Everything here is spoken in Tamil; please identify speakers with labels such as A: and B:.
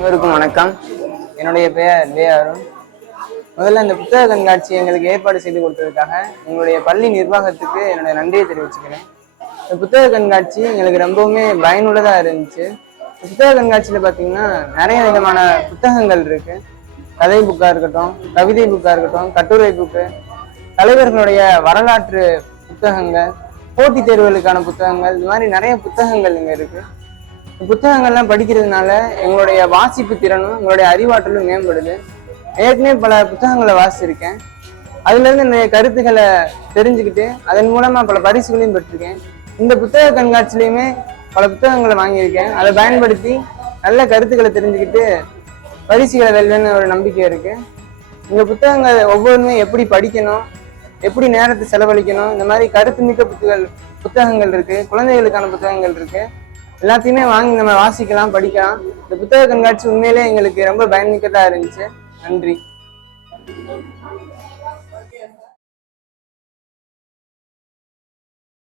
A: அனைவருக்கும் வணக்கம். என்னுடைய பெயர் லே அருண். முதல்ல இந்த புத்தக கண்காட்சி எங்களுக்கு ஏற்பாடு செய்து கொடுத்ததுக்காக எங்களுடைய பள்ளி நிர்வாகத்துக்கு என்னுடைய நன்றியை தெரிவிச்சுக்கிறேன். இந்த புத்தக கண்காட்சி எங்களுக்கு ரொம்பவுமே பயனுள்ளதாக இருந்துச்சு. புத்தக கண்காட்சியில் பார்த்தீங்கன்னா நிறைய விதமான புத்தகங்கள் இருக்கு. கதை புக்காக இருக்கட்டும் கவிதை புக்காக இருக்கட்டும் கட்டுரை புக்கு தலைவர்களுடைய வரலாற்று புத்தகங்கள் போட்டித் தேர்வுகளுக்கான புத்தகங்கள் இந்த மாதிரி நிறைய புத்தகங்கள் இங்கே இருக்குது புத்தகங்கள்லாம் படிக்கிறதுனால எங்களுடைய வாசிப்பு திறனும் எங்களுடைய அறிவாற்றலும் மேம்படுது. ஏற்கனவே பல புத்தகங்களை வாசிச்சிருக்கேன். அதுலேருந்து நிறைய கருத்துக்களை தெரிஞ்சுக்கிட்டு அதன் மூலமாக பல பரிசுகளையும் பெற்றிருக்கேன். இந்த புத்தக கண்காட்சியிலையுமே பல புத்தகங்களை வாங்கியிருக்கேன். அதை பயன்படுத்தி நல்ல கருத்துக்களை தெரிஞ்சுக்கிட்டு பரிசுகளை வெல்வேன்னு ஒரு நம்பிக்கை இருக்குது இந்த புத்தகங்கள் ஒவ்வொன்றுமே எப்படி படிக்கணும் எப்படி நேரத்தை செலவழிக்கணும் இந்த மாதிரி கருத்து மிக்க புத்தகங்கள் புத்தகங்கள் இருக்குது குழந்தைகளுக்கான புத்தகங்கள் இருக்குது எல்லாத்தையுமே வாங்கி நம்ம வாசிக்கலாம் படிக்கலாம். இந்த புத்தக கண்காட்சி உண்மையிலே எங்களுக்கு ரொம்ப பயன்மிக்கதா இருந்துச்சு. நன்றி.